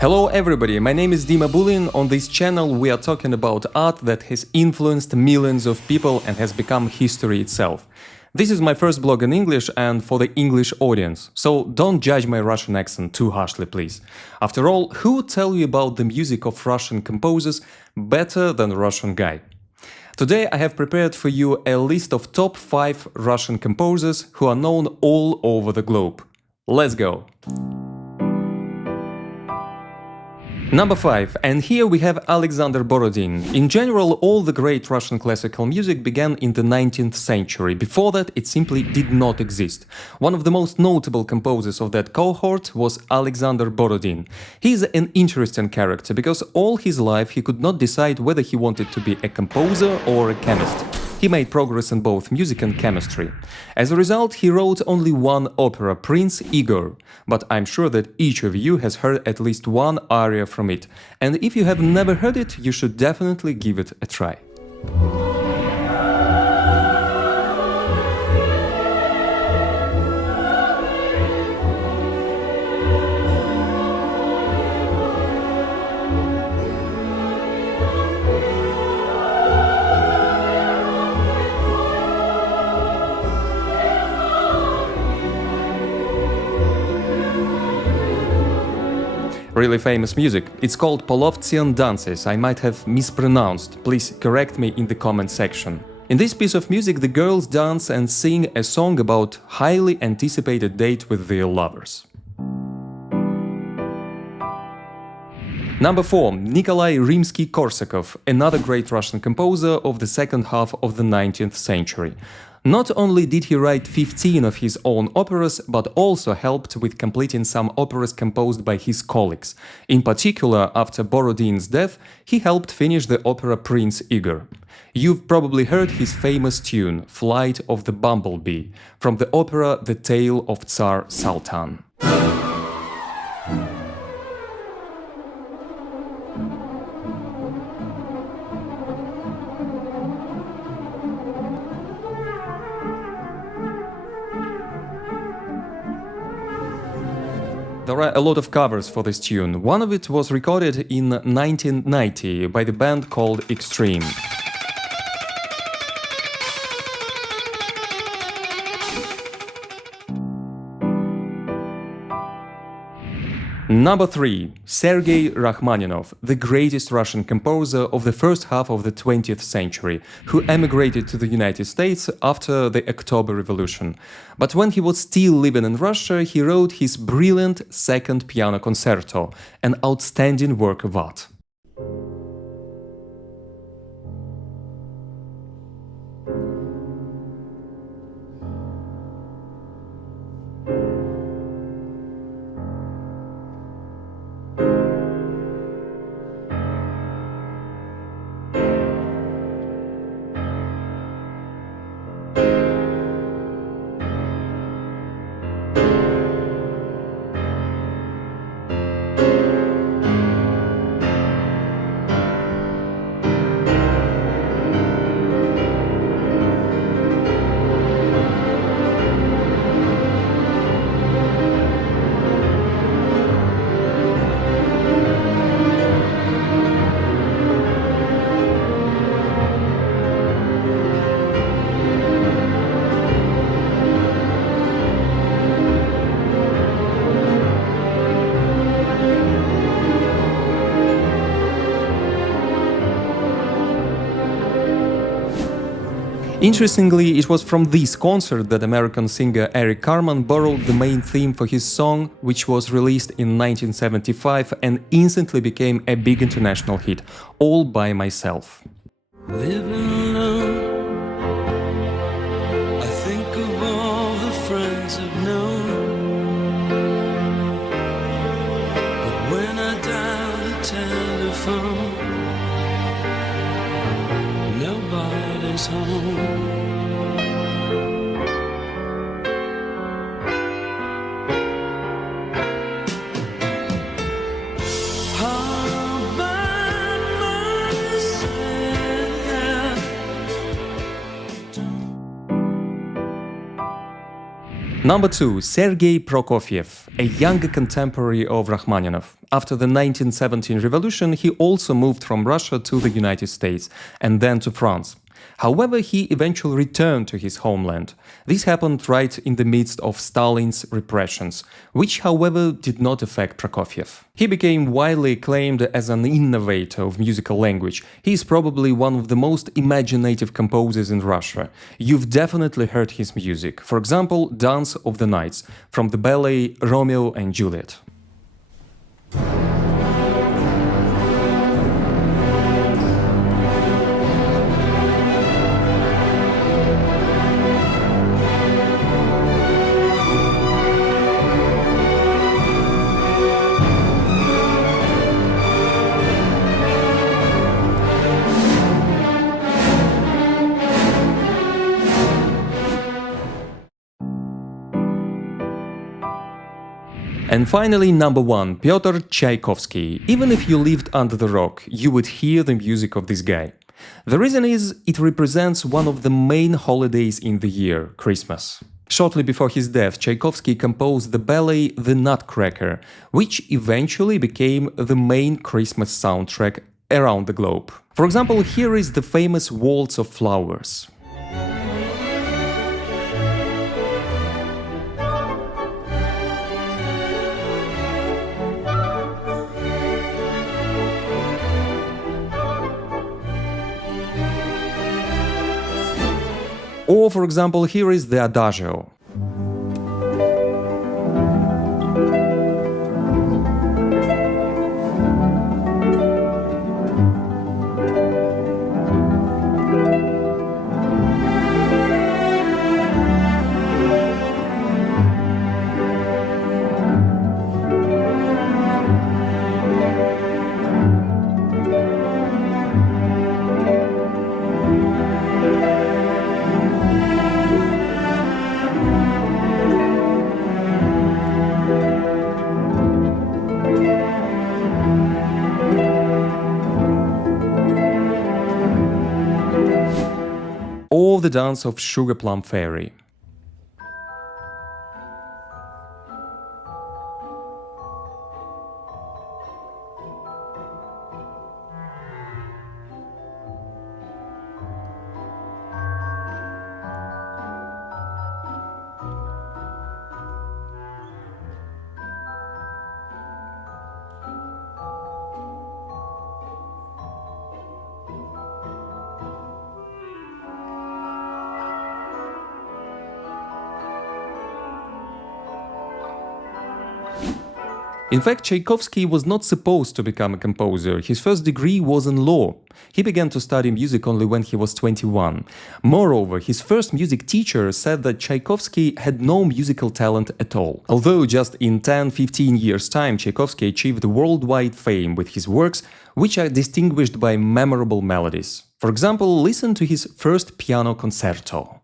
Hello everybody, my name is Dima Bulin. On this channel we are talking about art that has influenced millions of people and has become history itself. This is my first blog in English and for the English audience, so don't judge my Russian accent too harshly, please. After all, who would tell you about the music of Russian composers better than a Russian guy? Today I have prepared for you a list of top 5 Russian composers who are known all over the globe. Let's go! Number 5, and here we have Alexander Borodin. In general, all the great Russian classical music began in the 19th century. Before that, it simply did not exist. One of the most notable composers of that cohort was Alexander Borodin. He is an interesting character because all his life he could not decide whether he wanted to be a composer or a chemist. He made progress in both music and chemistry. As a result, he wrote only one opera, Prince Igor, but I'm sure that each of you has heard at least one aria from it, and if you have never heard it, you should definitely give it a try. Really famous music. It's called Polovtsian dances. I might have mispronounced. Please correct me in the comment section. In this piece of music, the girls dance and sing a song about highly anticipated date with their lovers. Number 4. Nikolai Rimsky-Korsakov, another great Russian composer of the second half of the 19th century. Not only did he write 15 of his own operas, but also helped with completing some operas composed by his colleagues. In particular, after Borodin's death, he helped finish the opera Prince Igor. You've probably heard his famous tune, Flight of the Bumblebee, from the opera The Tale of Tsar Sultan. There are a lot of covers for this tune. One of it was recorded in 1990 by the band called Extreme. Number 3. Sergei Rachmaninoff, the greatest Russian composer of the first half of the 20th century, who emigrated to the United States after the October Revolution. But when he was still living in Russia, he wrote his brilliant Second Piano Concerto, an outstanding work of art. Interestingly, it was from this concert that American singer Eric Carmen borrowed the main theme for his song, which was released in 1975 and instantly became a big international hit, All by Myself. Living alone, I think of all the friends I've known. But when I dial the telephone, nobody's home. Number 2, Sergei Prokofiev, a younger contemporary of Rachmaninoff. After the 1917 revolution, he also moved from Russia to the United States and then to France. However, he eventually returned to his homeland. This happened right in the midst of Stalin's repressions, which, however, did not affect Prokofiev. He became widely acclaimed as an innovator of musical language. He is probably one of the most imaginative composers in Russia. You've definitely heard his music. For example, Dance of the Nights, from the ballet Romeo and Juliet. And finally, number 1, Pyotr Tchaikovsky. Even if you lived under the rock, you would hear the music of this guy. The reason is, it represents one of the main holidays in the year, Christmas. Shortly before his death, Tchaikovsky composed the ballet The Nutcracker, which eventually became the main Christmas soundtrack around the globe. For example, here is the famous Waltz of Flowers. Or, for example, here is the Adagio. Or the Dance of Sugar Plum Fairy. In fact, Tchaikovsky was not supposed to become a composer. His first degree was in law. He began to study music only when he was 21. Moreover, his first music teacher said that Tchaikovsky had no musical talent at all. Although just in 10-15 years' time, Tchaikovsky achieved worldwide fame with his works, which are distinguished by memorable melodies. For example, listen to his first piano concerto.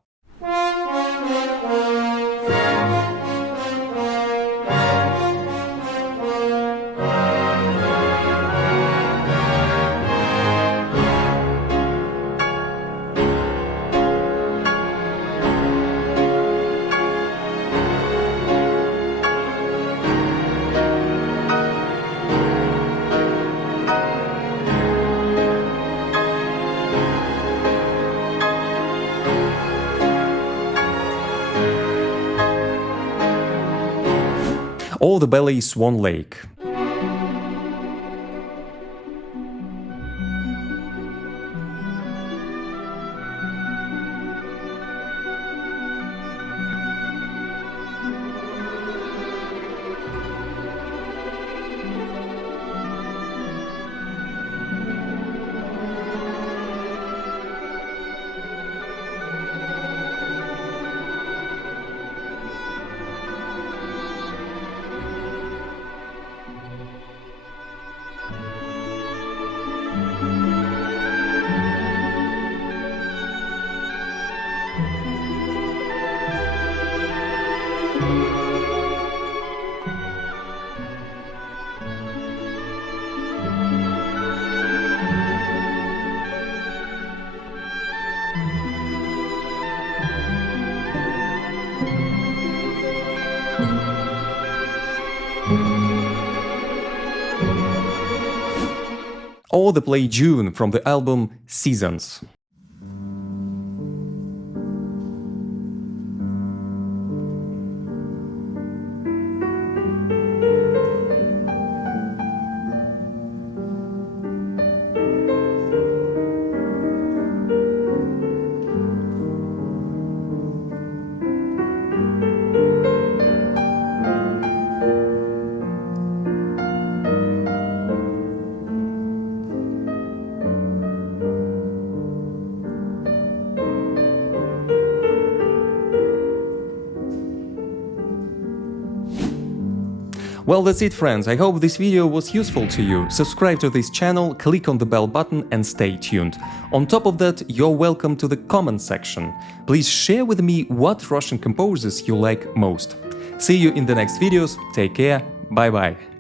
Or the ballet Swan Lake. or the play June from the album Seasons. Well, that's it, friends. I hope this video was useful to you. Subscribe to this channel, click on the bell button and stay tuned. On top of that, you're welcome to the comment section. Please share with me what Russian composers you like most. See you in the next videos. Take care. Bye-bye.